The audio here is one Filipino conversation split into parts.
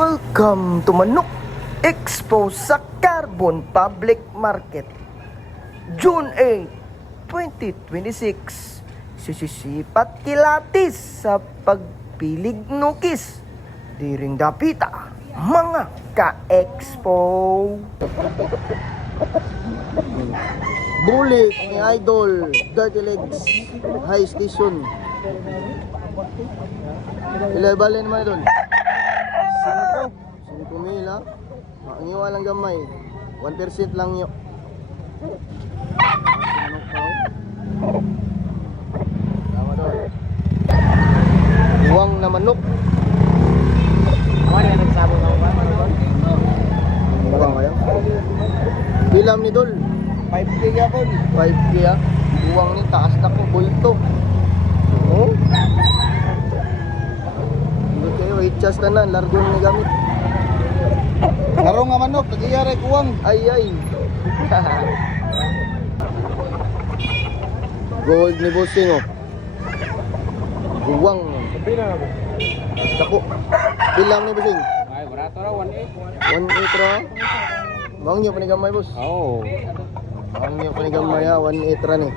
Welcome to Manok Expo sa Carbon Public Market, June 8, 2026. Sisisipat kilatis sa pagpilig nukis, diring dapita, mga ka-expo. Bulik ni Idol, Dirty Legs, High Station. Ilay-balin naman Idol. 5 mil ha. Ang iwa lang gamay. 1% lang yun. Tama doon. Iwang na manok. Ano yan nagsabong ako ba? Iwang kaya. Bilam ni Dol. 5K ako. 5K ha. Iwang ni taas na ko. Bulto. Oh. Hindi kayo. I-chas na na. Largo ni gamit. Laro nga manok, nag-iyari kuwang. Ay ay. Gold ni Bossing oh. Buwang. Pila na ako? Basta ko. Bilang ni Bossing. Ay, barato ra 1.8. 1.8 ra. Bangyo pa ni gamay boss. Oo. Bangyo pa ni gamay ha. 1.8 ra ni.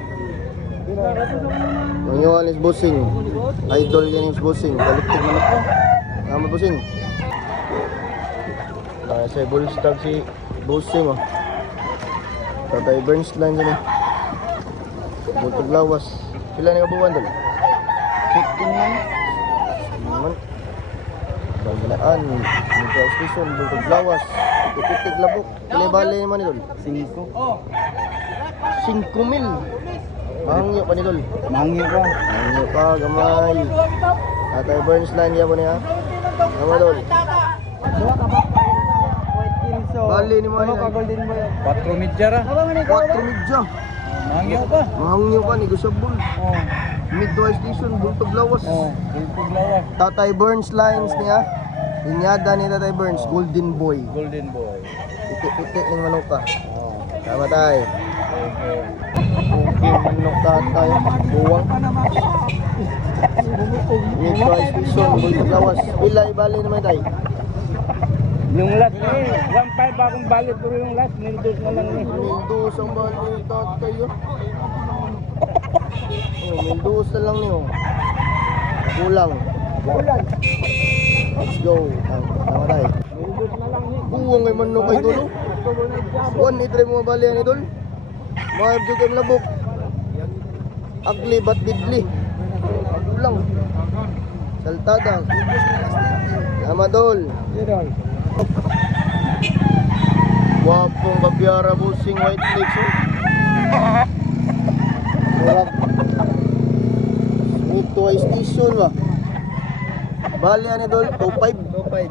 Bangyo alis Bossing. Idol yan yung Bossing. Baliktad man ako. Tama Bossing. Sa bullstag si Bossing oh. Tatay Bernstein dyan eh. Bultog lawas. Sila na kabuwan doon? 15 man. Naman. Baglaan. Miguel Station. Bultog lawas. Ipitig labok. Ilay-balay naman ni Dol. 5 mil. Mahangyo pa ni Dol. Mangyo ka. Mahangyo pa. Gamay. Tatay Bernstein yan po niya. Tama Dol. Bali ni mo Ano ka golden boy? 4 media ra. 4 medya. Mangyo ka. Mahangyo pa. Negosyable. Oo. Midway Station. Bultog lawas. Oo. Bulpog lawas. Tatay Burns lines niya. Linyada ni Tatay Burns. Golden Boy. Golden boy. Itik-itik ng manok ka. Oo. Tama tayo. Okay. Okay, manok ka tayo. Buwang. Midway Station. Bultog lawas. Pilay bali naman tayo. Yung last eh, 1.5 akong balit pero yung last, nildos na lang eh. Mildos ang bali tatay oh. Oh, mildos na lang niyo. Kulang. Let's go. Tama tayo. Nildos na lang eh. Buwang ay manok kay Dolo. 1.8 mo bali yan Idol. Mahal dyan kayo labok. Agli bat bidli. Kulang. Saltada. Tama Dol. Idol. Wapong kabyara Bossing white flakes oh. Murag Midway Station ba. Bali ani Dol 2.5.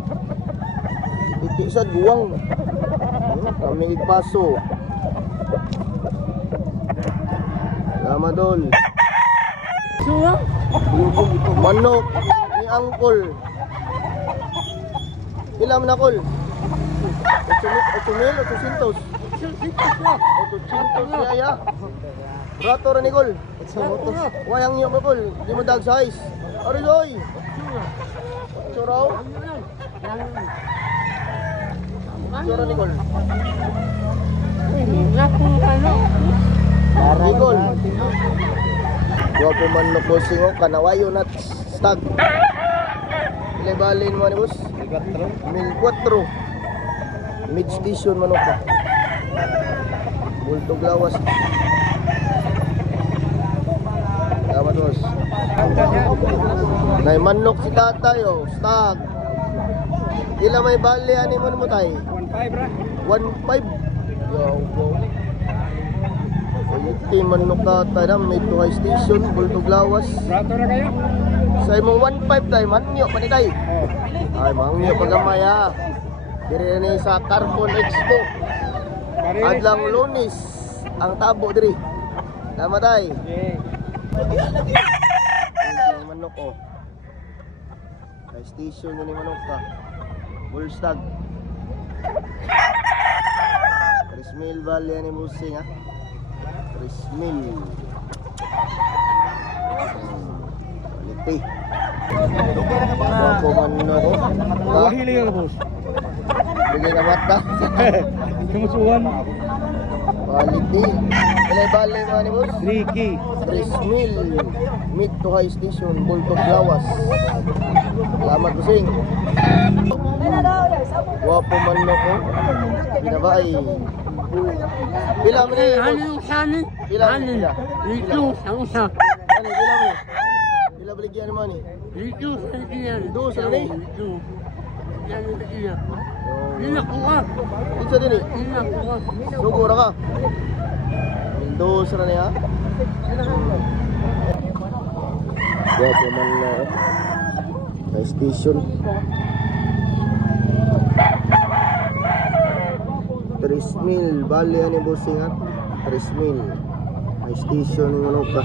Iti sa guwang. Kami igpaso. Lama Dol. Suwa? Manok ni Angkol. Ilam na Kol? 8,800. 800 kaya. Brato rin ni Kol. Wayang niyo mo Kol. Di mo dag size. Arigoy. Churaw. Chura ni Kol. Kol. Gwapo man no Bossing oh. Kanawayo nat stag. Ilay-balin mo ni boss. 1,400. Mid station manok ba. Bultog lawas. Tama boss. Nay manok si tatay oh. Stag. Ila may bali ani mo tay? 1.5 ra. 1.5. Yo go. Iti manok tatay na Midway Station. Bultog lawas. Brato na kayo? Sa imong 1.5 tay manyo pa ni tay. Oo. Ay mangyo pagamay ha. Diri ni sa Carbon Expo. Adlang Lunes ang tabo diri. Tama tay. Okay. Ang manok oh. Ay station ni manok ka. Bullstag. 3,000 Valley ni Bossing ha. 3,000. 20. Wapo man na ako. Wahili ka boss. Bigay na mata. Kumusuhan. Quality. Bale mga ni boss. Ricky. 3 mil. Mid to high station. Bulldog Lawas. Salamat kusing. Wapo man na ako. Binabay. Pila mo na yun, boss? Pila mo na? Pila? Ano, pila mo? Pila baligyan naman eh? Dos na ni? Isa din eh? Sugura ka? Dos na niya? Wapo man na ako. High station. 3 mil. Bali yan yung bossing at 3 mil. High station yung ano ka.